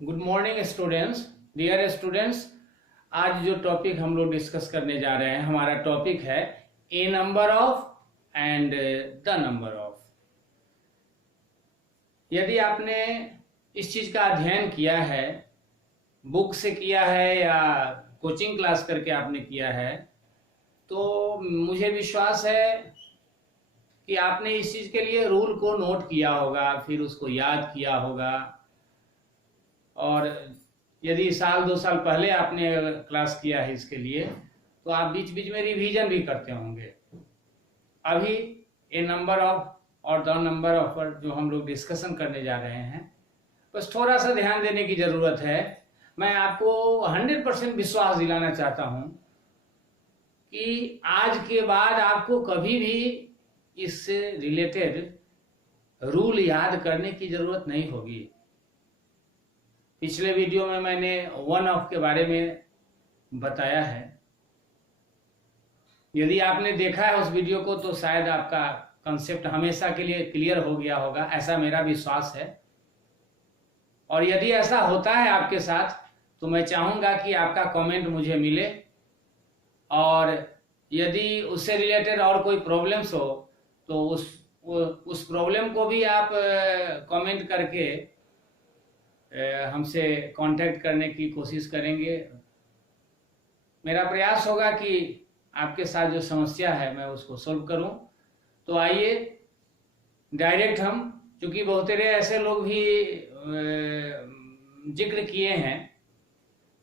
Good morning students, dear students. आज जो topic हम लोग डिस्कस करने जा रहे हैं, हमारा टॉपिक है a number of and the number of. यदि आपने इस चीज का अध्ययन किया है, बुक से किया है या कोचिंग क्लास करके आपने किया है, तो मुझे विश्वास है कि आपने इस चीज के लिए रूल को नोट किया होगा, फिर उसको याद किया होगा। और यदि साल 2 साल पहले आपने क्लास किया है इसके लिए, तो आप बीच बीच में रिवीजन भी करते होंगे। अभी ए नंबर ऑफ और द नंबर ऑफ पर जो हम लोग डिस्कशन करने जा रहे हैं, बस थोड़ा सा ध्यान देने की जरूरत है। मैं आपको 100% विश्वास दिलाना चाहता हूं कि आज के बाद आपको कभी भी इससे रिलेटेड रूल याद करने की जरूरत नहीं होगी। पिछले वीडियो में मैंने वन ऑफ के बारे में बताया है। यदि आपने देखा है उस वीडियो को, तो शायद आपका कंसेप्ट हमेशा के लिए क्लियर हो गया होगा, ऐसा मेरा विश्वास है। और यदि ऐसा होता है आपके साथ, तो मैं चाहूंगा कि आपका कमेंट मुझे मिले, और यदि उससे रिलेटेड और कोई प्रॉब्लम्स हो तो उस प्रॉब्लम को भी आप कमेंट करके हमसे कांटेक्ट करने की कोशिश करेंगे। मेरा प्रयास होगा कि आपके साथ जो समस्या है मैं उसको सोल्व करूं। तो आइए डायरेक्ट हम, चूंकि बहुतेरे ऐसे लोग भी जिक्र किए हैं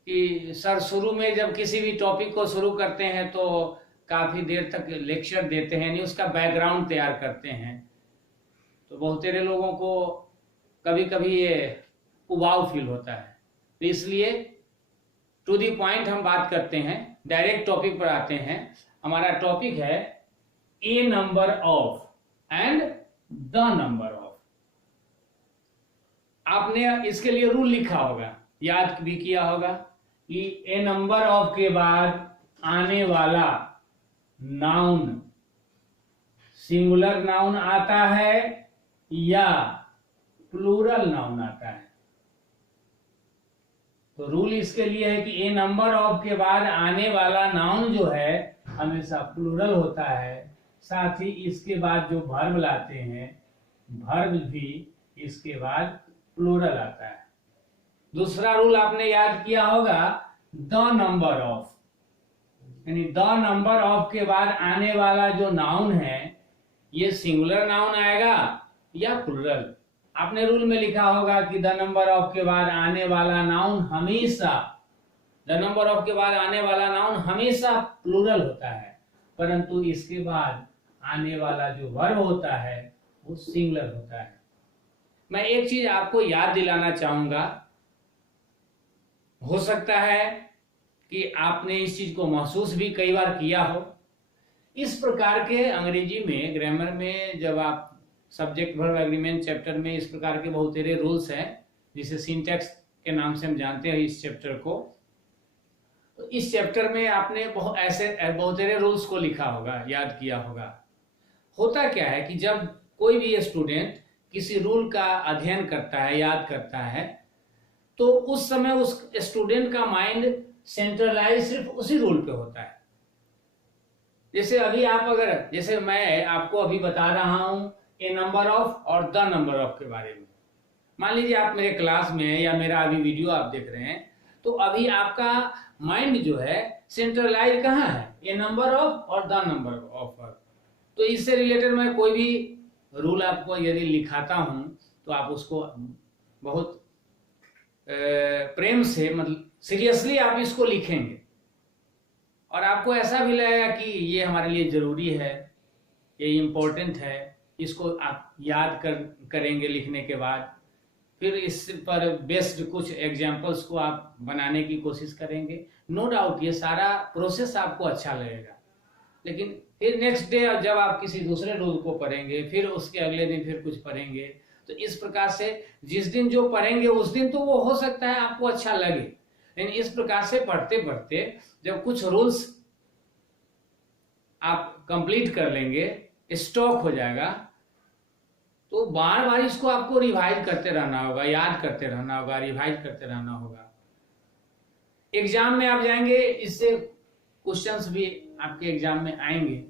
कि सर शुरू में जब किसी भी टॉपिक को शुरू करते हैं तो काफी देर तक लेक्चर देते हैं, यानी उसका बैकग्राउंड तैयार करते हैं। तो बहुतेरे लोगों को कभी कभी ये उबाऊ फील होता है। तो इसलिए टू दी पॉइंट हम बात करते हैं, डायरेक्ट टॉपिक पर आते हैं। हमारा टॉपिक है a number of and the number of. आपने इसके लिए रूल लिखा होगा, याद भी किया होगा कि ए नंबर ऑफ के बाद आने वाला नाउन सिंगुलर नाउन आता है या प्लूरल नाउन आता है। तो रूल इसके लिए है कि ए नंबर ऑफ के बाद आने वाला नाउन जो है हमेशा प्लूरल होता है। साथ ही इसके बाद जो वर्ब लाते हैं, वर्ब भी इसके बाद प्लूरल आता है। दूसरा रूल आपने याद किया होगा, द नंबर ऑफ, यानी द नंबर ऑफ के बाद आने वाला जो नाउन है, ये सिंगुलर नाउन आएगा या प्लूरल। आपने रूल में लिखा होगा कि द नंबर ऑफ के बाद आने वाला नाउन हमेशा, द नंबर ऑफ के बाद आने वाला नाउन हमेशा प्लूरल होता है, परंतु इसके बाद आने वाला जो वर्ब होता है वो सिंगुलर होता है। मैं एक चीज आपको याद दिलाना चाहूंगा, हो सकता है कि आपने इस चीज को महसूस भी कई बार किया हो। इस प्रकार के अंग्रेजी में, ग्रामर में, जब आप सब्जेक्ट वर्ब एग्रीमेंट चैप्टर में इस प्रकार के बहुत सारे रूल्स हैं, जिसे सिंटैक्स के नाम से हम जानते हैं इस चैप्टर को। तो इस चैप्टर में आपने बहुत सारे रूल्स को लिखा होगा, याद किया होगा। होता क्या है कि जब कोई भी स्टूडेंट किसी रूल का अध्ययन करता है, याद करता है, तो उस समय उस स्टूडेंट का माइंड सेंट्रलाइज सिर्फ उसी रूल पे होता है। जैसे अभी आप अगर, जैसे मैं आपको अभी बता रहा हूं ए नंबर ऑफ और द नंबर ऑफ के बारे में। मान लीजिए आप मेरे क्लास में हैं या मेरा अभी वीडियो आप देख रहे हैं, तो अभी आपका माइंड जो है सेंट्रलाइज कहाँ है, ए नंबर ऑफ और द नंबर ऑफ पर। तो इससे रिलेटेड मैं कोई भी रूल आपको यदि लिखाता हूं, तो आप उसको बहुत प्रेम से, मतलब सीरियसली आप इसको लिखेंगे, और आपको ऐसा भी लगेगा कि ये हमारे लिए जरूरी है, ये इम्पोर्टेंट है। इसको आप याद करेंगे लिखने के बाद, फिर इस पर बेस्ड कुछ एग्जाम्पल्स को आप बनाने की कोशिश करेंगे। नो डाउट ये सारा प्रोसेस आपको अच्छा लगेगा, लेकिन फिर नेक्स्ट डे जब आप किसी दूसरे रूल को पढ़ेंगे, फिर उसके अगले दिन फिर कुछ पढ़ेंगे, तो इस प्रकार से जिस दिन जो पढ़ेंगे उस दिन तो वो हो सकता है आपको अच्छा लगे, लेकिन इस प्रकार से पढ़ते पढ़ते जब कुछ रूल्स आप कंप्लीट कर लेंगे, स्टॉक हो जाएगा, तो तो बार बार इसको आपको रिवाइज करते रहना होगा, याद करते रहना होगा, रिवाइज करते रहना होगा। एग्जाम में आप जाएंगे, इससे क्वेश्चंस भी आपके एग्जाम में आएंगे,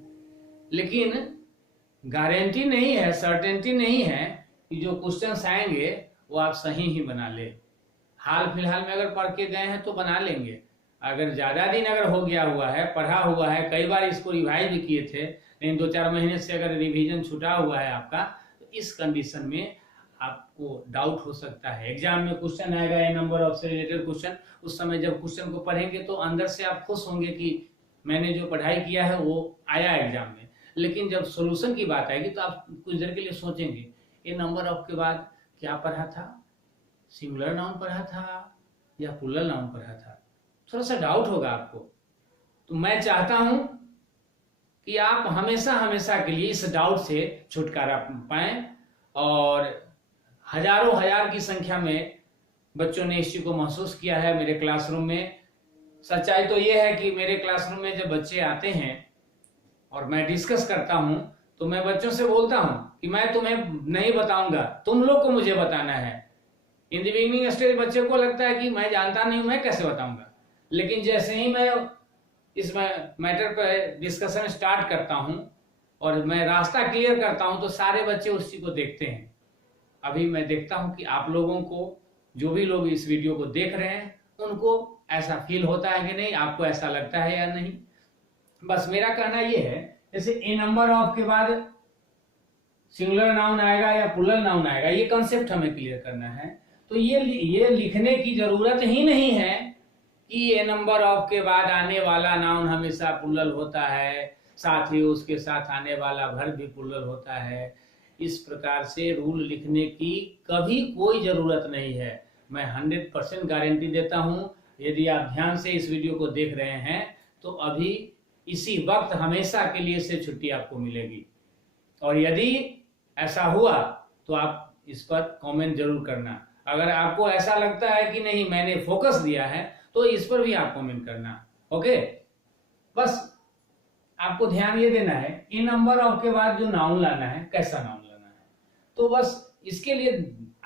लेकिन गारंटी नहीं है, सर्टेनिटी नहीं है कि जो क्वेश्चंस आएंगे वो आप सही ही बना ले। हाल फिलहाल में अगर पढ़ के गए हैं तो बना लेंगे, अगर ज्यादा दिन अगर हो गया हुआ है, पढ़ा हुआ है, कई बार इसको रिवाइज भी किए थे, लेकिन 2-4 महीने से अगर रिवीजन छूटा हुआ है आपका, तो इस कंडीशन में आपको डाउट हो सकता है। एग्जाम में क्वेश्चन आएगा ए नंबर ऑफ से रिलेटेड क्वेश्चन, उस समय जब क्वेश्चन को पढ़ेंगे तो अंदर से आप खुश होंगे कि मैंने जो पढ़ाई किया है वो आया एग्जाम में। लेकिन जब सोल्यूशन की बात आएगी तो आप कुछ देर के लिए सोचेंगे ए नंबर ऑफ के बाद क्या पढ़ा था, सिंगुलर नाउन पढ़ा था या प्लूरल नाउन पढ़ा था, थोड़ा सा डाउट होगा आपको। तो मैं चाहता हूं कि आप हमेशा हमेशा के लिए इस डाउट से छुटकारा पाएं, और हजारों हजार की संख्या में बच्चों ने इस चीज को महसूस किया है मेरे क्लासरूम में। सच्चाई तो यह है कि मेरे क्लासरूम में जब बच्चे आते हैं और मैं डिस्कस करता हूं, तो मैं बच्चों से बोलता हूं कि मैं तुम्हें नहीं बताऊंगा, तुम लोग को मुझे बताना है। इन द बिगिनिंग स्टेज बच्चे को लगता है कि मैं जानता नहीं हूं, मैं कैसे बताऊंगा, लेकिन जैसे ही मैं इस मैटर पर डिस्कशन स्टार्ट करता हूं और मैं रास्ता क्लियर करता हूं, तो सारे बच्चे उस चीज को देखते हैं। अभी मैं देखता हूं कि आप लोगों को, जो भी लोग इस वीडियो को देख रहे हैं, उनको ऐसा फील होता है कि नहीं, आपको ऐसा लगता है या नहीं। बस मेरा कहना यह है, जैसे ए नंबर ऑफ के बाद सिंगुलर नाउन आएगा या प्लूरल नाउन आएगा, ये कंसेप्ट हमें क्लियर करना है। तो ये लिखने की जरूरत ही नहीं है कि ए नंबर ऑफ के बाद आने वाला नाउन हमेशा प्लूरल होता है, साथ ही उसके साथ आने वाला वर्ब भी प्लूरल होता है। इस प्रकार से रूल लिखने की कभी कोई जरूरत नहीं है। मैं 100% गारंटी देता हूं, यदि आप ध्यान से इस वीडियो को देख रहे हैं तो अभी इसी वक्त हमेशा के लिए से छुट्टी आपको मिलेगी। और यदि ऐसा हुआ तो आप इस पर कमेंट जरूर करना। अगर आपको ऐसा लगता है कि नहीं मैंने फोकस दिया है, तो इस पर भी आप कमेंट करना। ओके, बस आपको ध्यान ये देना है, ए नंबर ऑफ के बाद जो नाउन लाना है, कैसा नाउन लाना है। तो बस इसके लिए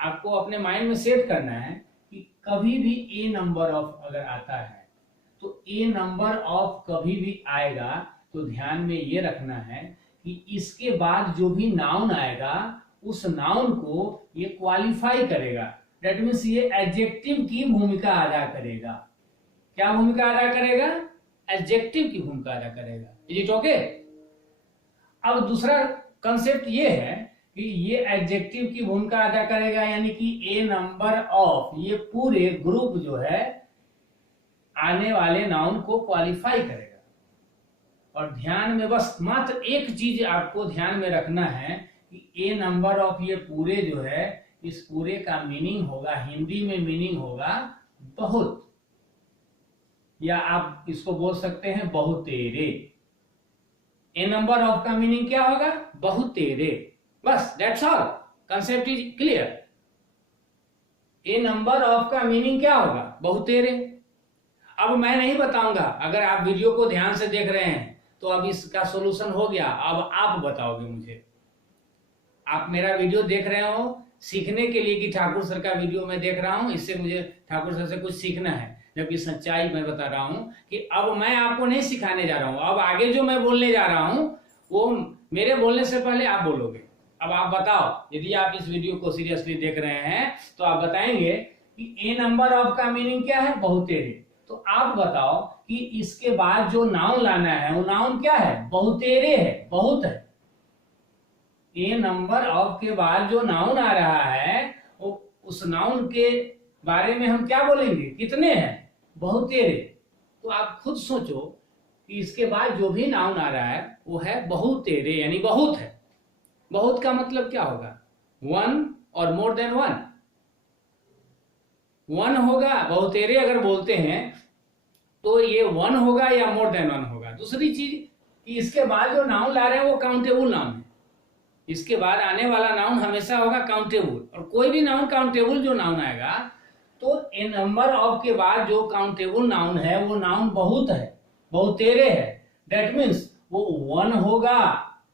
आपको अपने माइंड में सेट करना है कि कभी भी ए नंबर ऑफ अगर आता है, तो ए नंबर ऑफ कभी भी आएगा तो ध्यान में ये रखना है कि इसके बाद जो भी नाउन आएगा उस नाउन को ये क्वालिफाई करेगा। दैट मीन्स ये एडजेक्टिव की भूमिका अदा करेगा। क्या भूमिका अदा करेगा? एडजेक्टिव की भूमिका अदा करेगा। Is it okay? अब दूसरा कंसेप्ट ये है कि ये एडजेक्टिव की भूमिका अदा करेगा, यानी कि ए नंबर ऑफ ये पूरे ग्रुप जो है आने वाले नाउन को क्वालिफाई करेगा। और ध्यान में बस मात्र एक चीज आपको ध्यान में रखना है कि ए नंबर ऑफ ये पूरे जो है, इस पूरे का मीनिंग होगा, हिंदी में मीनिंग होगा बहुत, या आप इसको बोल सकते हैं बहुतेरे। ए नंबर ऑफ का मीनिंग क्या होगा? बहुतेरे। बस that's all, concept is clear. A number of का मीनिंग क्या होगा? बहुतेरे। अब मैं नहीं बताऊंगा, अगर आप वीडियो को ध्यान से देख रहे हैं तो अब इसका सॉल्यूशन हो गया। अब आप बताओगे मुझे, आप मेरा वीडियो देख रहे हो सीखने के लिए कि ठाकुर सर का वीडियो मैं देख रहा हूं, इससे मुझे ठाकुर सर से कुछ सीखना है, जबकि सच्चाई मैं बता रहा हूं कि अब मैं आपको नहीं सिखाने जा रहा हूं। अब आगे जो मैं बोलने जा रहा हूं वो मेरे बोलने से पहले आप बोलोगे। अब आप बताओ, यदि आप इस वीडियो को सीरियसली देख रहे हैं तो आप बताएंगे कि ए नंबर ऑफ का मीनिंग क्या है? बहुतेरे। तो आप बताओ कि इसके बाद जो नाउन लाना है वो नाउन क्या है? बहुतेरे है, बहुत है। ए नंबर ऑफ के बाद जो नाउन आ रहा है वो उस नाउन के बारे में हम क्या बोलेंगे? कितने हैं? बहुतेरे। तो आप खुद सोचो कि इसके बाद जो भी नाउन आ रहा है वो है बहुतेरे, यानी बहुत है। बहुत का मतलब क्या होगा? वन और मोर देन वन। वन होगा, बहुतेरे अगर बोलते हैं तो ये वन होगा या मोर देन वन होगा। दूसरी चीज कि इसके बाद जो नाउन ला रहे हैं वो काउंटेबल नाउन है। इसके बाद आने वाला नाउन हमेशा होगा काउंटेबल, और कोई भी नाउन काउंटेबल जो नाउन आएगा तो ए नंबर ऑफ के बाद जो काउंटेबल नाउन है वो नाउन बहुत है, बहुतेरे है। दैट मीन्स वो वन होगा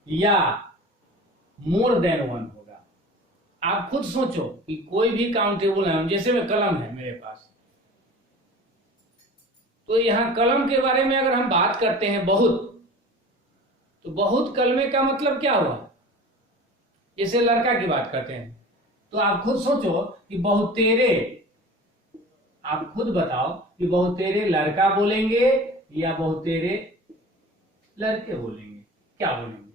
या मोर देन वन होगा। आप खुद सोचो कि कोई भी काउंटेबल नाउन, जैसे में कलम है मेरे पास, तो यहां कलम के बारे में अगर हम बात करते हैं बहुत, तो बहुत कलमे का मतलब क्या हुआ? जैसे लड़का की बात करते हैं, तो आप खुद सोचो कि बहुतेरे, आप खुद बताओ कि बहुतेरे लड़का बोलेंगे या बहुतेरे लड़के बोलेंगे? क्या बोलेंगे?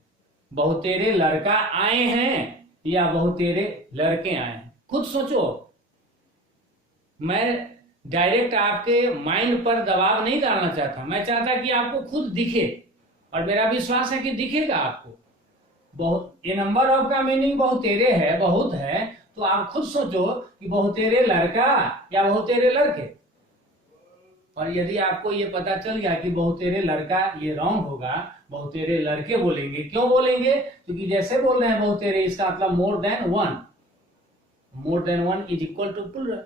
बहुतेरे लड़का आए हैं या बहुतेरे लड़के आए हैं? खुद सोचो। मैं डायरेक्ट आपके माइंड पर दबाव नहीं डालना चाहता, मैं चाहता कि आपको खुद दिखे, और मेरा विश्वास है कि दिखेगा आपको। बहुत, ये नंबर ऑफ का मीनिंग बहुतेरे है, बहुत है, तो आप खुद सोचो कि बहुतेरे लड़का या बहुतेरे लड़के। और यदि आपको ये पता चल गया कि बहुतेरे लड़का ये रॉन्ग होगा, बहुतेरे लड़के बोलेंगे, क्यों बोलेंगे? क्योंकि जैसे बोल रहे हैं बहुतेरे, इसका मतलब more than one, more than one is equal to plural.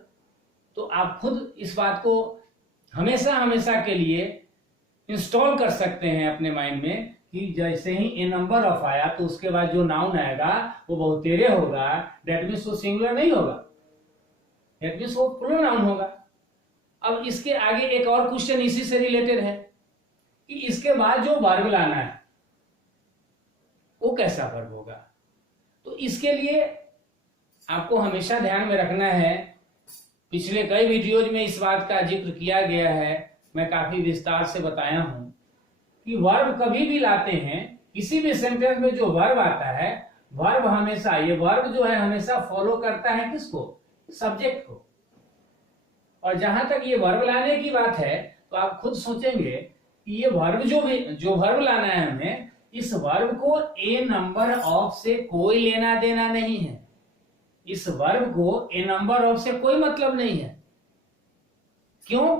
तो आप खुद इस बात को हमेशा हमेशा के लिए इंस्टॉल कर सकते हैं अपने माइंड में कि जैसे ही ए नंबर ऑफ आया तो उसके बाद जो नाउन आएगा वो बहुतेरे होगा, दैट मीन्स वो सिंगुलर नहीं होगा, दैट मीन्स वो प्लूरल नाउन होगा। अब इसके आगे एक और क्वेश्चन इसी से रिलेटेड है कि इसके बाद जो वर्ब लाना है वो कैसा वर्ब होगा? तो इसके लिए आपको हमेशा ध्यान में रखना है, पिछले कई वीडियोज में इस बात का जिक्र किया गया है, मैं काफी विस्तार से बताया हूं कि वर्ब कभी भी लाते हैं, किसी भी सेंटेंस में जो वर्ब आता है, वर्ब हमेशा, ये वर्ब जो है हमेशा फॉलो करता है किसको? सब्जेक्ट को। और जहां तक ये वर्ब लाने की बात है, तो आप खुद सोचेंगे कि ये वर्ब जो वर्ब लाना है हमें, इस वर्ब को ए नंबर ऑफ से कोई लेना देना नहीं है। इस वर्ब को ए नंबर ऑफ से कोई मतलब नहीं है। क्यों?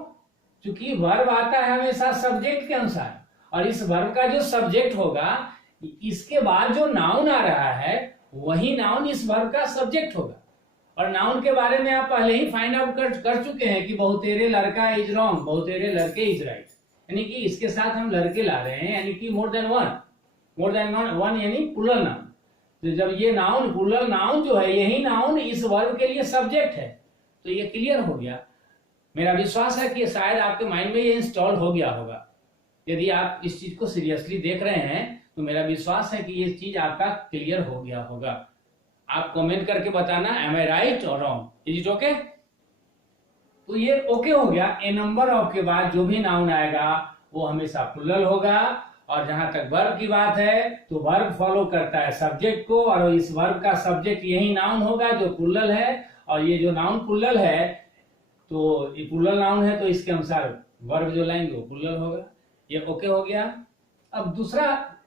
क्योंकि वर्ब आता है हमेशा सब्जेक्ट के अनुसार, और इस वर्ब का जो सब्जेक्ट होगा, इसके बाद जो नाउन आ रहा है वही नाउन इस वर्ब का सब्जेक्ट होगा। और नाउन के बारे में आप पहले ही फाइंड आउट कर चुके हैं कि बहुतेरे लड़का इज रॉन्ग, बहुतेरे लड़के इज राइट, यानी कि इसके साथ हम लड़के ला रहे हैं, यानी कि मोर than one, more than one यानी प्लूरल नाउन। तो जब ये नाउन प्लूरल नाउन जो है, यही नाउन इस वर्ब के लिए सब्जेक्ट है, तो ये क्लियर हो गया। मेरा विश्वास है कि शायद आपके माइंड में ये इंस्टॉल हो गया होगा। यदि आप इस चीज को सीरियसली देख रहे हैं तो मेरा विश्वास है कि ये चीज आपका क्लियर हो गया होगा। आप कमेंट करके बताना, एम आई राइट और रॉन्ग, इज इट ओके? तो ये ओके हो गया। ए नंबर ऑफ के बाद जो भी नाउन आएगा वो हमेशा प्लूरल होगा, और जहां तक वर्ब की बात है तो वर्ब फॉलो करता है सब्जेक्ट को, और इस वर्ब का सब्जेक्ट यही नाउन होगा जो प्लूरल है, और ये जो नाउन प्लूरल है, तो ये प्लूरल नाउन है तो इसके अनुसार वर्ब जो लाएंगे वो प्लूरल होगा। ये ओके हो गया। अब दूसरा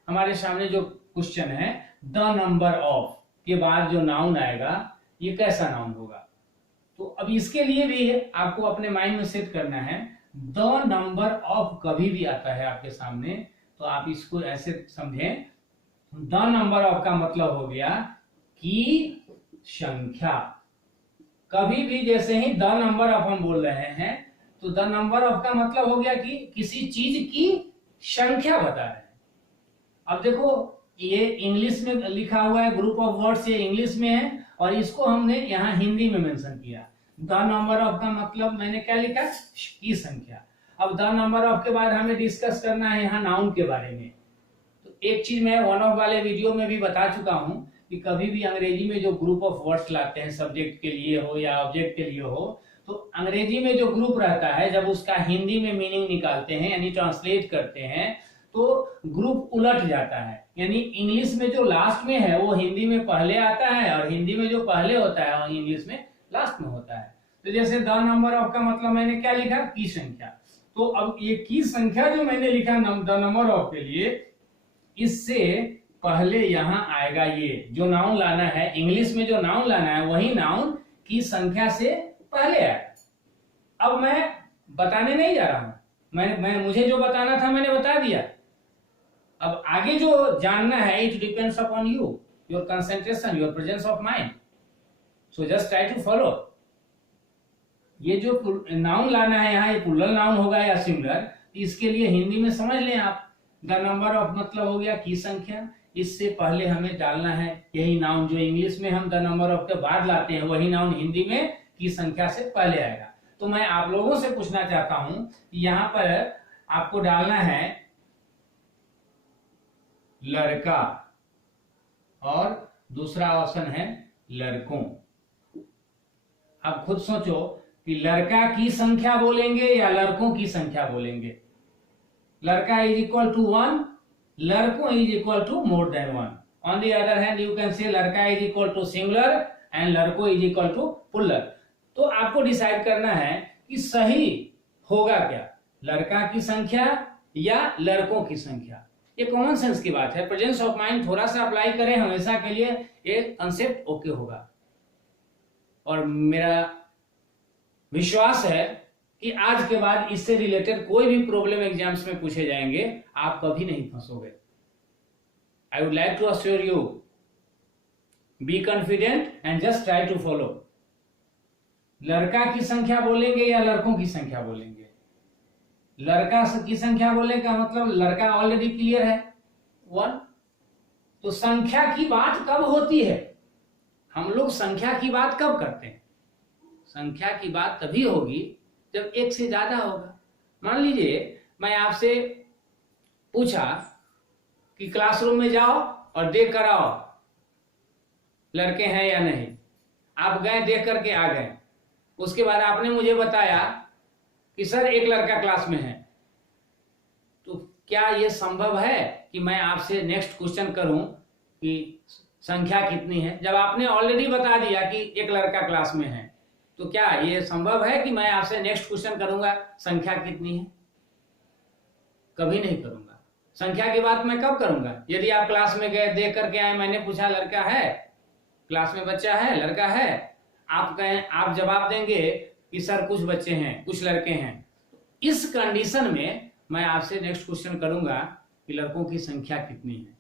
हमारे सामने जो क्वेश्चन है, द नंबर ऑफ के बाद जो नाउन आएगा ये कैसा नाउन होगा? तो अब इसके लिए भी आपको अपने माइंड में सेट करना है। द नंबर ऑफ कभी भी आता है आपके सामने तो आप इसको ऐसे समझें, द नंबर ऑफ का मतलब हो गया कि संख्या। कभी भी जैसे ही द नंबर ऑफ हम बोल रहे हैं तो द नंबर ऑफ का मतलब हो गया कि किसी चीज की संख्या बता रहे हैं। अब देखो ये इंग्लिश में लिखा हुआ है, ग्रुप ऑफ वर्ड्स ये इंग्लिश में है, और इसको हमने यहाँ हिंदी में मेंशन किया। द नंबर ऑफ का मतलब मैंने क्या लिखा? की संख्या। अब द नंबर ऑफ के बाद हमें डिस्कस करना है यहाँ नाउन के बारे में। तो एक चीज मैं वन ऑफ वाले वीडियो में भी बता चुका हूँ कि कभी भी अंग्रेजी में जो ग्रुप ऑफ वर्ड्स लाते हैं, सब्जेक्ट के लिए हो या ऑब्जेक्ट के लिए हो, तो अंग्रेजी में जो ग्रुप रहता है जब उसका हिंदी में मीनिंग निकालते हैं यानी ट्रांसलेट करते हैं तो ग्रुप उलट जाता है। यानी इंग्लिश में जो लास्ट में है वो हिंदी में पहले आता है, और हिंदी में जो पहले होता है वो इंग्लिश में लास्ट में होता है। तो जैसे द नंबर ऑफ का मतलब मैंने क्या लिखा? की संख्या। तो अब ये की संख्या जो मैंने लिखा द नंबर ऑफ के लिए, इससे पहले यहां आएगा ये जो नाउन लाना है, इंग्लिश में जो नाउन लाना है वही नाउन की संख्या से पहले आएगा। अब मैं बताने नहीं जा रहा हूं, मैं मुझे जो बताना था मैंने बता दिया। अब आगे जो जानना है, it depends upon you, your concentration, your presence of mind. So just try to follow. ये जो नाउन लाना है यहाँ, ये प्लूरल नाउन होगा या सिंगुलर, इसके लिए हिंदी में समझ लें आप। द नंबर ऑफ मतलब हो गया की संख्या, इससे पहले हमें डालना है यही नाउन, जो इंग्लिश में हम द नंबर ऑफ के बाद लाते हैं, वही नाउन हिंदी में की संख्या से पहले आएगा। तो मैं आप लोगों से पूछना चाहता हूं, यहाँ पर आपको डालना है लड़का और दूसरा ऑप्शन है लड़कों। अब खुद सोचो कि लड़का की संख्या बोलेंगे या लड़कों की संख्या बोलेंगे। लड़का इज इक्वल टू 1, लड़कों is equal to more than 1। On the other hand you can say लड़का is equal to singular and लड़कों इज इक्वल टू प्लूरल। तो आपको डिसाइड करना है कि सही होगा क्या, लड़का की संख्या या लड़कों की संख्या। ये कॉमन सेंस की बात है, प्रेजेंस ऑफ माइंड थोड़ा सा अप्लाई करें हमेशा के लिए ये कंसेप्ट ओके होगा। और मेरा विश्वास है कि आज के बाद इससे रिलेटेड कोई भी प्रॉब्लम एग्जाम्स में पूछे जाएंगे, आप कभी नहीं फंसोगे। I would like to assure you, be confident and just try to follow. लड़का की संख्या बोलेंगे या लड़कों की संख्या बोलेंगे? लड़का की संख्या बोले का मतलब लड़का ऑलरेडी क्लियर है 1। तो संख्या की बात कब होती है? हम लोग संख्या की बात कब करते हैं? संख्या की बात तभी होगी जब एक से ज्यादा होगा। मान लीजिए मैं आपसे पूछा कि क्लासरूम में जाओ और देख कर आओ लड़के हैं या नहीं। आप गए, देख करके आ गए। उसके बाद आपने मुझे बताया कि सर एक लड़का क्लास में है। तो क्या यह संभव है कि मैं आपसे नेक्स्ट क्वेश्चन करूं कि संख्या कितनी है, जब आपने ऑलरेडी बता दिया कि एक लड़का क्लास में है? तो क्या यह संभव है कि मैं आपसे नेक्स्ट क्वेश्चन करूंगा संख्या कितनी है? कभी नहीं करूंगा। संख्या की बात मैं कब करूंगा? यदि आप क्लास में गए, देख करके आए, मैंने पूछा लड़का है, क्लास में बच्चा है, लड़का है, आप कहें, आप जवाब देंगे कि सर कुछ बच्चे हैं, कुछ लड़के हैं। इस कंडीशन में मैं आपसे नेक्स्ट क्वेश्चन करूंगा कि लड़कों की संख्या कितनी है।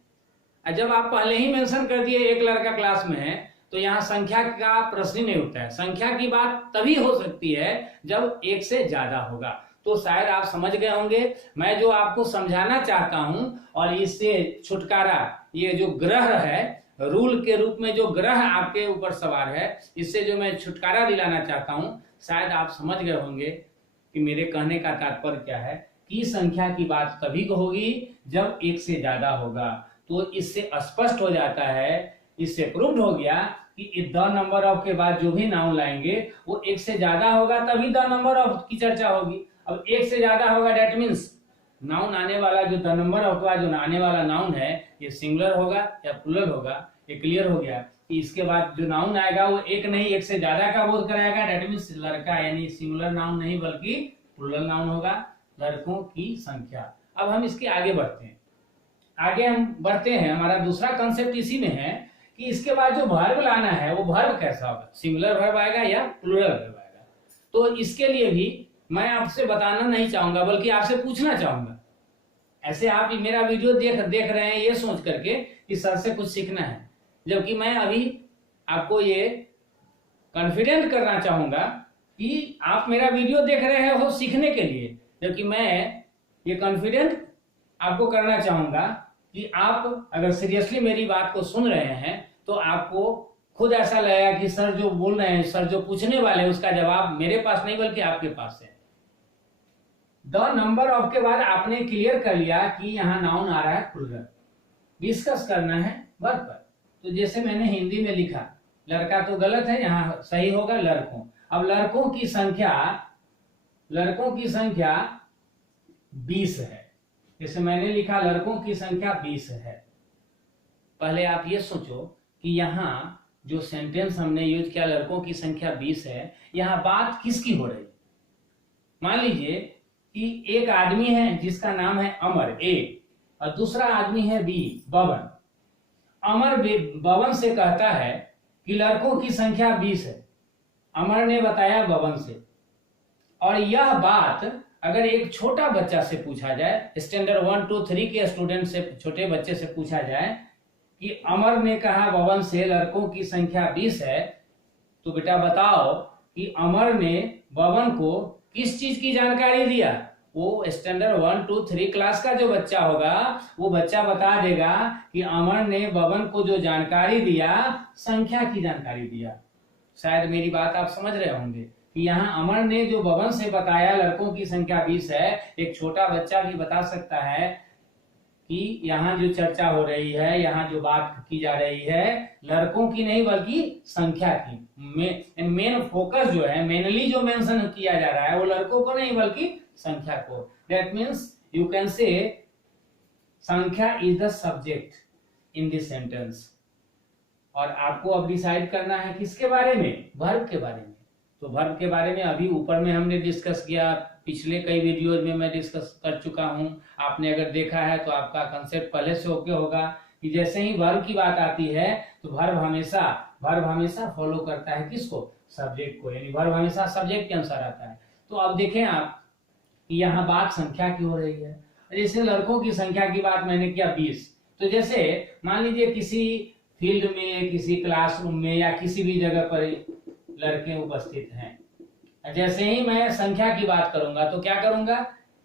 जब आप पहले ही मेंशन कर दिए एक लड़का क्लास में है, तो यहाँ संख्या का प्रश्न ही नहीं उठता है। संख्या की बात तभी हो सकती है जब एक से ज्यादा होगा। तो शायद आप समझ गए होंगे मैं जो आपको समझाना चाहता हूं, और इससे छुटकारा, ये जो ग्रह है, रूल के रूप में जो ग्रह आपके ऊपर सवार है, इससे जो मैं छुटकारा दिलाना चाहता हूं, शायद आप समझ गए होंगे कि मेरे कहने का तात्पर्य क्या है। कि संख्या की बात तभी होगी जब एक से ज्यादा होगा। तो इससे स्पष्ट हो जाता है, इससे प्रूव्ड हो गया कि द नंबर ऑफ के बाद जो भी नाउन लाएंगे वो एक से ज्यादा होगा, तभी द नंबर ऑफ की चर्चा होगी। अब एक से ज्यादा होगा, डेट मीन्स नाउन आने वाला जो द नंबर ऑफ का जो आने वाला नाउन है, ये सिंगुलर होगा या प्लूरल होगा। ये क्लियर हो गया कि इसके बाद जो नाउन आएगा वो एक नहीं एक से ज्यादा का बोध कराएगा। डेट मीन्स लड़का यानी सिंगुलर नाउन नहीं बल्कि प्लूरल नाउन होगा, लड़कों की संख्या। अब हम इसके आगे बढ़ते हैं। आगे हम बढ़ते हैं, हमारा दूसरा कंसेप्ट इसी में है कि इसके बाद जो वर्ब लाना है वो वर्ब कैसा होगा, सिंगुलर वर्ब आएगा या प्लूरल वर्ब आएगा। तो इसके लिए भी मैं आपसे बताना नहीं चाहूंगा बल्कि आपसे पूछना चाहूंगा। ऐसे आप मेरा वीडियो देख रहे हैं ये सोच करके कि सर से कुछ सीखना है, जबकि मैं अभी आपको ये कॉन्फिडेंट करना चाहूंगा कि आप मेरा वीडियो देख रहे हो सीखने के लिए, जबकि मैं ये कॉन्फिडेंट आपको करना चाहूंगा कि आप अगर सीरियसली मेरी बात को सुन रहे हैं तो आपको खुद ऐसा लगेगा कि सर जो बोल रहे हैं, सर जो पूछने वाले हैं, उसका जवाब मेरे पास नहीं बल्कि आपके पास है। द नंबर ऑफ के बाद आपने क्लियर कर लिया कि यहाँ नाउन आ रहा है प्लूरल, डिस्कस करना है वर्ब पर। तो जैसे मैंने हिंदी में लिखा, लड़का तो गलत है, यहाँ सही होगा लड़कों। अब लड़कों की संख्या 20 है। जैसे मैंने लिखा लड़कों की संख्या 20 है। पहले आप ये सोचो कि यहाँ जो सेंटेंस हमने यूज किया लड़कों की संख्या 20 है, यहाँ बात किसकी हो रही है? मान लीजिए कि एक आदमी है जिसका नाम है अमर ए, और दूसरा आदमी है बी बवन। अमर बवन से कहता है कि लड़कों की संख्या 20 है। अमर ने बताया बवन से, और यह बात अगर एक छोटा बच्चा से पूछा जाए, स्टैंडर्ड 1, 2, 3 के स्टूडेंट से, छोटे बच्चे से पूछा जाए कि अमर ने कहा बवन से लड़कों की संख्या 20 है, तो बेटा बताओ कि अमर ने बवन को किस चीज की जानकारी दिया? वो स्टैंडर्ड 1 2 3 क्लास का जो बच्चा होगा वो बच्चा बता देगा कि अमर ने बबन को जो जानकारी दिया, संख्या की जानकारी दिया। शायद मेरी बात आप समझ रहे होंगे कि यहाँ अमर ने जो बबन से बताया लड़कों की संख्या 20 है, एक छोटा बच्चा भी बता सकता है कि यहाँ जो चर्चा हो रही है, यहाँ जो बात की जा रही है लड़कों की नहीं बल्कि संख्या की। मेन फोकस जो है, मेनली जो मेंशन किया जा रहा है वो लड़कों को नहीं बल्कि संख्या को। दैट मीन्स यू कैन से संख्या is the subject in this sentence. और आपको अब डिसाइड करना है किसके बारे में, वर्ब के बारे में। तो वर्ब के बारे में अभी ऊपर में हमने डिस्कस किया, पिछले कई वीडियोज में मैं डिस्कस कर चुका हूं। आपने अगर देखा है तो आपका कंसेप्ट पहले से ओके होगा कि जैसे ही वर्ब की बात आती है तो वर्ब हमेशा फॉलो करता है किसको, सब्जेक्ट को, यानी वर्ब हमेशा सब्जेक्ट के अनुसार आता है। तो अब देखें आप कि यहाँ बात संख्या की हो रही है। जैसे लड़कों की संख्या की बात मैंने किया 20, तो जैसे मान लीजिए किसी फील्ड में, किसी क्लासरूम में या किसी भी जगह पर लड़के उपस्थित हैं, जैसे ही मैं संख्या की बात करूंगा तो क्या करूंगा,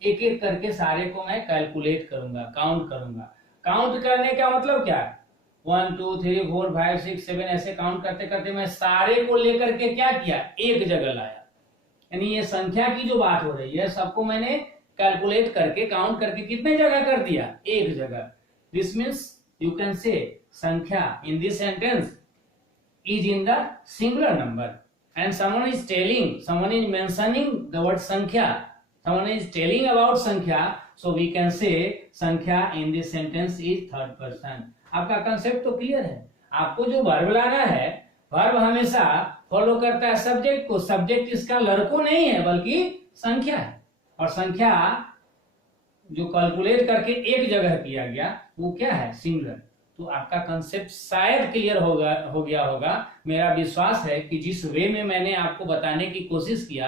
एक एक करके सारे को मैं कैलकुलेट करूंगा, काउंट करूंगा। काउंट करने का मतलब क्या है, 1 2 3 4 5 6 7 ऐसे काउंट करते करते मैं सारे को लेकर के क्या किया, एक जगह लाया। यानी ये संख्या की जो बात हो रही है सबको मैंने कैलकुलेट करके, काउंट करके कितने जगह कर दिया, एक जगह। दिस मीन्स यू कैन से संख्या in this sentence is in the singular number and someone is mentioning the word sankhya, someone is telling about sankhya, so we can say sankhya in this sentence is third person। आपका concept तो clear है। आपको जो verb लाना है, verb हमेशा follow करता है सब्जेक्ट को। सब्जेक्ट इसका लड़कों नहीं है बल्कि संख्या है, और संख्या जो कैलकुलेट करके एक जगह किया गया वो क्या है, सिंगुलर। तो आपका कंसेप्ट शायद क्लियर हो गया होगा। मेरा विश्वास है कि जिस वे में मैंने आपको बताने की कोशिश किया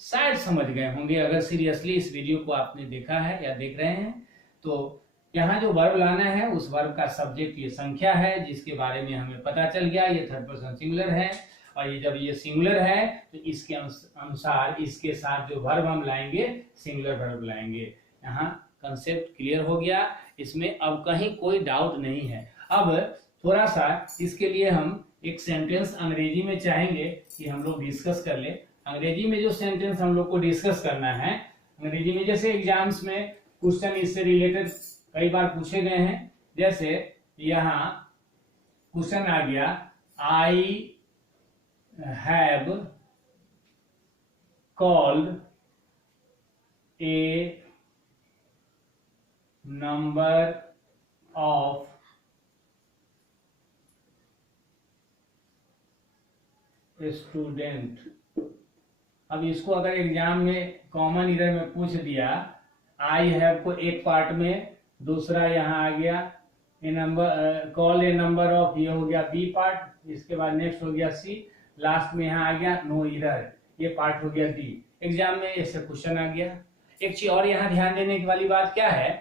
शायद समझ गए होंगे। अगर सीरियसली इस वीडियो को आपने देखा है या देख रहे हैं तो यहाँ जो वर्ब लाना है उस वर्ब का सब्जेक्ट ये संख्या है, जिसके बारे में हमें पता चल गया ये थर्ड पर्सन सिंगुलर है। और ये जब ये सिंगुलर है तो इसके अनुसार इसके साथ जो वर्ब हम लाएंगे सिंगुलर वर्ब लाएंगे। यहाँ कंसेप्ट क्लियर हो गया, इसमें अब कहीं कोई डाउट नहीं है। अब थोड़ा सा इसके लिए हम एक सेंटेंस अंग्रेजी में चाहेंगे कि हम लोग डिस्कस कर ले। अंग्रेजी में जो सेंटेंस हम लोग को डिस्कस करना है, अंग्रेजी में जैसे एग्जाम्स में क्वेश्चन इससे रिलेटेड कई बार पूछे गए हैं। जैसे यहाँ क्वेश्चन आ गया, I have called a number of student. अब इसको अगर एग्जाम में कॉमन इधर में पूछ दिया, आई हैव को एक पार्ट में, दूसरा यहाँ आ गया a number, call a number of, ये हो गया बी पार्ट, इसके बाद नेक्स्ट हो गया सी, लास्ट में यहाँ आ गया नो इधर, ये पार्ट हो गया डी। एग्जाम में ऐसे क्वेश्चन आ गया। एक चीज और यहाँ ध्यान देने की वाली बात क्या है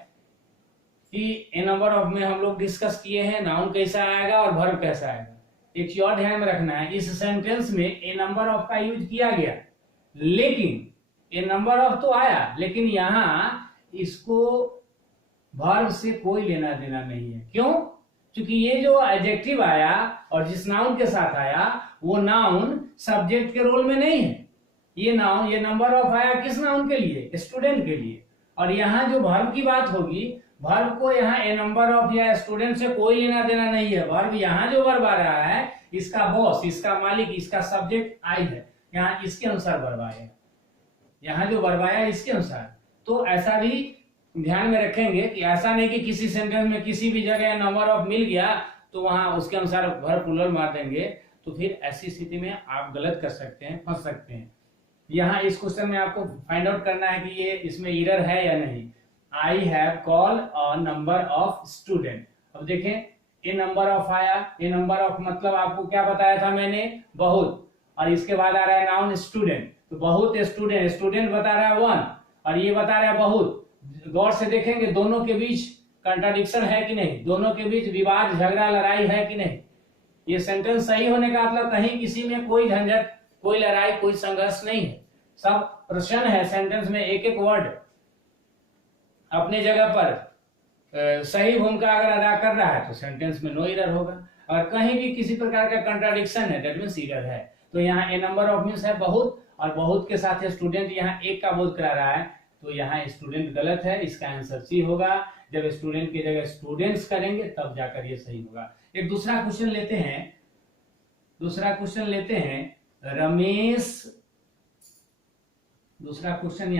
कि ए नंबर ऑफ में हम लोग डिस्कस किए हैं नाउन कैसा आएगा और वर्ब कैसा आएगा। एक चीज और ध्यान में रखना है, इस सेंटेंस में ए नंबर ऑफ का यूज किया गया, लेकिन ए नंबर ऑफ तो आया, लेकिन यहाँ इसको वर्ब से कोई लेना देना नहीं है। क्यों? क्योंकि ये जो एडजेक्टिव आया और जिस नाउन के साथ आया वो नाउन सब्जेक्ट के रोल में नहीं है। ये नाउन, ये नंबर ऑफ आया किस नाउन के लिए, स्टूडेंट के लिए। और यहाँ जो वर्ब की बात होगी, वर्ब को यहाँ ए नंबर ऑफ या स्टूडेंट से कोई लेना देना नहीं है। वर्ब यहाँ जो वर्ब आ रहा है, इसका बॉस, इसका मालिक, इसका सब्जेक्ट आई है, यहाँ इसके अनुसार वर्ब आया, यहाँ जो वर्ब आया इसके अनुसार। तो ऐसा भी ध्यान में रखेंगे कि ऐसा नहीं कि किसी सेंटेंस में किसी भी जगह नंबर ऑफ मिल गया तो वहां उसके अनुसार वर्ब प्लूरल मार देंगे, तो फिर ऐसी स्थिति में आप गलत कर सकते हैं, फंस सकते हैं। यहाँ इस क्वेश्चन में आपको फाइंड आउट करना है कि ये इसमें एरर है या नहीं। I have call a number of student. अब देखें ए नंबर ऑफ आया, ए नंबर ऑफ मतलब आपको क्या बताया था मैंने, बहुत, और इसके बाद आ रहा है नाउन स्टूडेंट, तो बहुत स्टूडेंट, स्टूडेंट बता रहा है 1 और ये बता रहा है बहुत। गौर से देखेंगे दोनों के बीच कंट्राडिक्शन है कि नहीं, दोनों के बीच विवाद, झगड़ा, लड़ाई है कि नहीं। ये सेंटेंस सही होने का मतलब कहीं किसी में कोई झंझट, कोई लड़ाई, कोई संघर्ष नहीं है, सब प्रश्न है सेंटेंस में, एक एक वर्ड अपने जगह पर सही भूमिका अगर अदा कर रहा है तो सेंटेंस में नो एरर होगा, और कहीं भी किसी प्रकार का कंट्राडिक्शन है दैट मींस एरर है। तो यहाँ ए नंबर ऑफ मींस है बहुत, और बहुत के साथ स्टूडेंट यहाँ एक का बोध करा रहा है, तो यहाँ स्टूडेंट गलत है, इसका आंसर सी होगा। जब स्टूडेंट की जगह स्टूडेंट्स करेंगे तब जाकर ये सही होगा। एक दूसरा क्वेश्चन लेते हैं, रमेश, दूसरा क्वेश्चन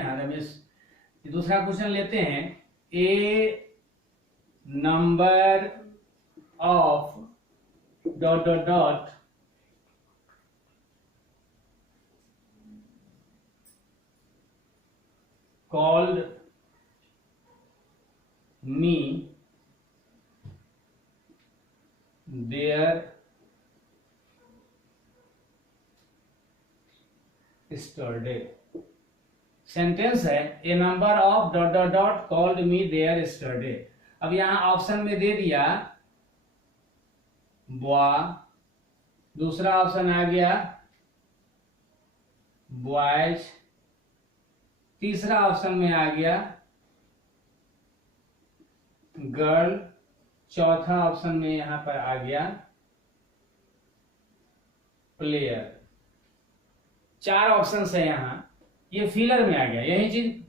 लेते हैं, a number of ... called me their yesterday। Sentence है a number of ... called me there yesterday। अब यहां ऑप्शन में दे दिया बॉय, दूसरा ऑप्शन आ गया बॉयज, तीसरा ऑप्शन में आ गया गर्ल, चौथा ऑप्शन में यहां पर आ गया प्लेयर। 4 ऑप्शन है यहाँ, ये फिलर में आ गया। यही चीज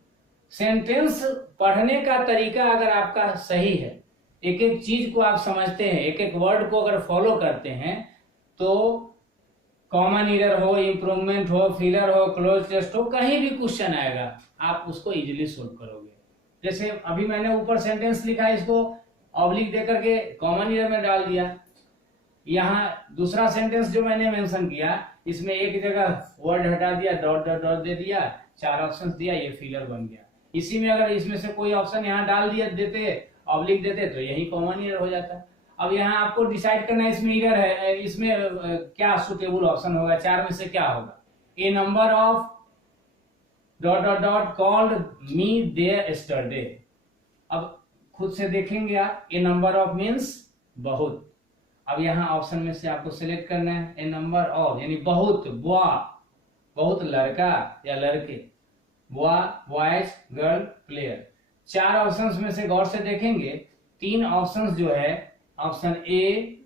सेंटेंस पढ़ने का तरीका अगर आपका सही है, एक एक चीज को आप समझते हैं, एक एक वर्ड को अगर फॉलो करते हैं, तो कॉमन एरर हो, इंप्रूवमेंट हो, फिलर हो, क्लोज टेस्ट हो, कहीं भी क्वेश्चन आएगा आप उसको इजीली सोल्व करोगे। जैसे अभी मैंने ऊपर सेंटेंस लिखा, इसको ऑब्लिक देकर के कॉमन एरर में डाल दिया। यहाँ दूसरा सेंटेंस जो मैंने मेंशन किया, इसमें एक जगह वर्ड हटा दिया, डॉट डॉट डॉट दे दिया, 4 ऑप्शंस दिया, ये फिलर बन गया। इसी में अगर इसमें से कोई ऑप्शन यहाँ डाल दिया देते, ऑब्लिक देते, तो यही कॉमन एरर हो जाता। अब यहाँ आपको डिसाइड करना है इसमें एरर है, इसमें क्या सुटेबल ऑप्शन होगा, 4 में से क्या होगा। A number of ... called me there yesterday। अब खुद से देखेंगे आप, ए नंबर ऑफ मीन्स बहुत। अब यहाँ ऑप्शन में से आपको सिलेक्ट करना है ए नंबर ऑफ, यानी बहुत, बॉय बहुत लड़का या लड़के, boy boys girl player. 4 options में से गौर से देखेंगे, 3 ऑप्शंस जो है, option A,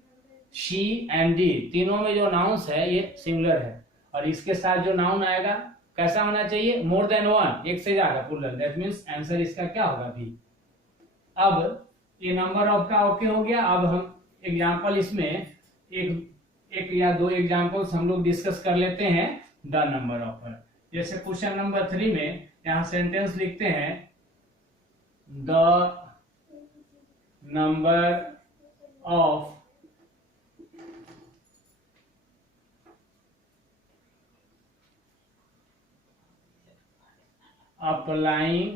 she and D, तीनों में जो नाउन्स है ये सिंगुलर है, और इसके साथ जो नाउन आएगा कैसा होना चाहिए, मोर देन 1, एक से ज्यादा, प्लूरल। दैट मींस आंसर इसका क्या होगा भी। अब ये नंबर ऑफ का ओके हो गया। अब हम एग्जांपल इसमें एक या 2 एग्जांपल्स हम लोग डिस्कस कर लेते हैं द नंबर ऑफ पर। जैसे क्वेश्चन नंबर 3 में यहाँ सेंटेंस लिखते हैं, the number of applying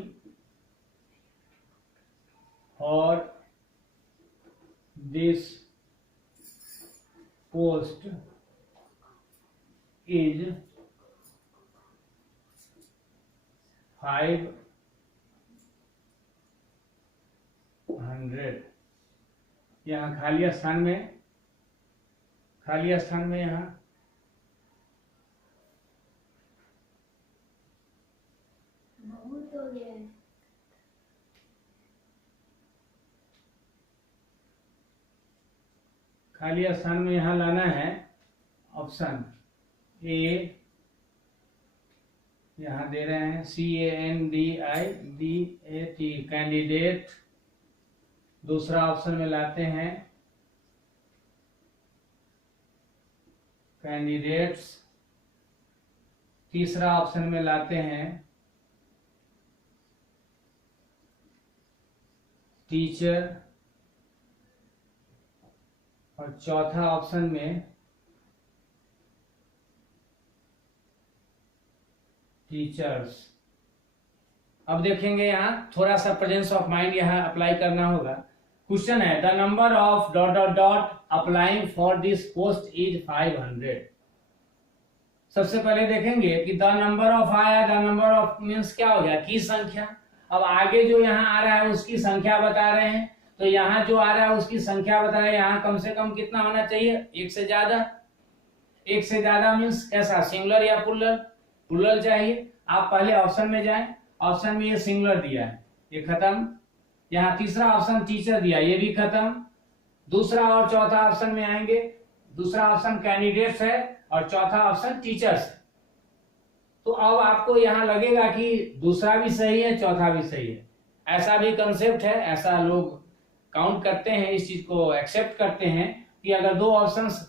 for this post is 500। यहाँ खाली स्थान में यहाँ बहुत हो गया है। खाली स्थान में यहाँ लाना है ऑप्शन ए, यहाँ दे रहे हैं CANDIDAT कैंडिडेट। दूसरा ऑप्शन में लाते हैं कैंडिडेट्स। तीसरा ऑप्शन में लाते हैं टीचर, और चौथा ऑप्शन में टीचर्स। अब देखेंगे यहाँ थोड़ा सा प्रेजेंस ऑफ माइंड यहाँ अप्लाई करना होगा। क्वेश्चन है the number of ... applying for this post is 500। सबसे पहले देखेंगे कि द नंबर ऑफ आया, द नंबर ऑफ मीन्स क्या हो गया, की संख्या। अब आगे जो यहाँ आ रहा है उसकी संख्या बता रहे हैं, तो यहाँ जो आ रहा है उसकी संख्या बता रहे हैं। यहाँ कम से कम कितना होना चाहिए, 1 से ज्यादा। 1 से ज्यादा मीन्स कैसा, सिंगुलर या प्लूरल, प्लूरल चाहिए। आप पहले ऑप्शन में जाएं, ऑप्शन में ये सिंगुलर दिया है, ये खत्म। यहाँ तीसरा ऑप्शन टीचर दिया, ये भी खत्म। दूसरा और चौथा ऑप्शन में आएंगे, दूसरा ऑप्शन कैंडिडेट्स है और चौथा ऑप्शन टीचर्स है। तो अब आपको यहाँ लगेगा कि दूसरा भी सही है, चौथा भी सही है। ऐसा भी कंसेप्ट है, ऐसा लोग काउंट करते हैं, इस चीज को एक्सेप्ट करते हैं कि अगर दो ऑप्शंस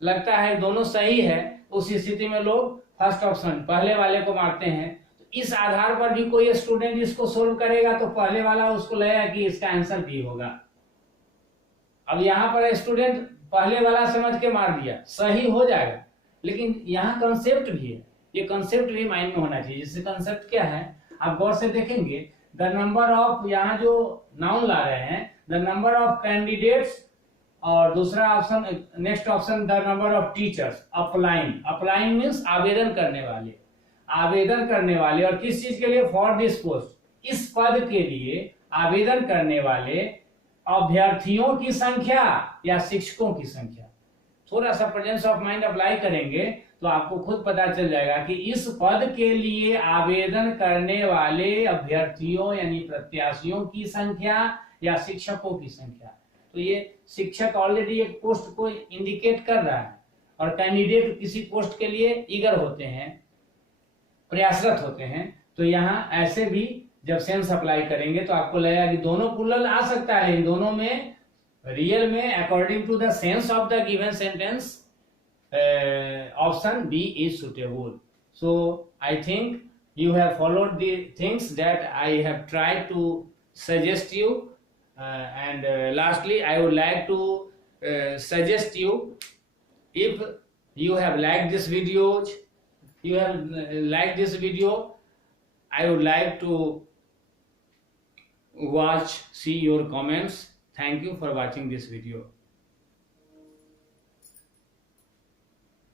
लगता है दोनों सही है, उस स्थिति में लोग फर्स्ट ऑप्शन पहले वाले को मारते हैं। तो इस आधार पर भी कोई स्टूडेंट इसको सोल्व करेगा तो पहले वाला उसको लगेगा कि इसका आंसर बी होगा। अब यहाँ पर स्टूडेंट पहले वाला समझ के मार दिया, सही हो जाएगा, लेकिन यहाँ कंसेप्ट भी है, ये कंसेप्ट भी माइंड में होना चाहिए। जैसे कंसेप्ट क्या है, आप गौर से देखेंगे, द नंबर ऑफ, यहाँ जो नाउन ला रहे हैं, द नंबर ऑफ कैंडिडेट्स, और दूसरा option, next option the number of teachers. Applying, applying means आवेदन करने वाले, आवेदन करने वाले, और किस चीज के लिए, फॉर दिस पोस्ट, इस पद के लिए आवेदन करने वाले अभ्यर्थियों की संख्या या शिक्षकों की संख्या। थोड़ा सा प्रेजेंस ऑफ माइंड अप्लाई करेंगे तो आपको खुद पता चल जाएगा कि इस पद के लिए आवेदन करने वाले अभ्यर्थियों यानी प्रत्याशियों की संख्या या शिक्षकों की संख्या। तो ये शिक्षक ऑलरेडी एक पोस्ट को इंडिकेट कर रहा है, और कैंडिडेट किसी पोस्ट के लिए ईगर होते हैं, प्रयासरत होते हैं। तो यहाँ ऐसे भी जब सेंस अप्लाई करेंगे तो आपको लगेगा कि दोनों प्लूरल आ सकता है, लेकिन दोनों में रियल में according to the sense of the given sentence option B is suitable. So I think you have followed the things that I have tried to suggest you, and lastly I would like to suggest you, if you have liked this video, I would like to see your comments. Thank you for watching this video.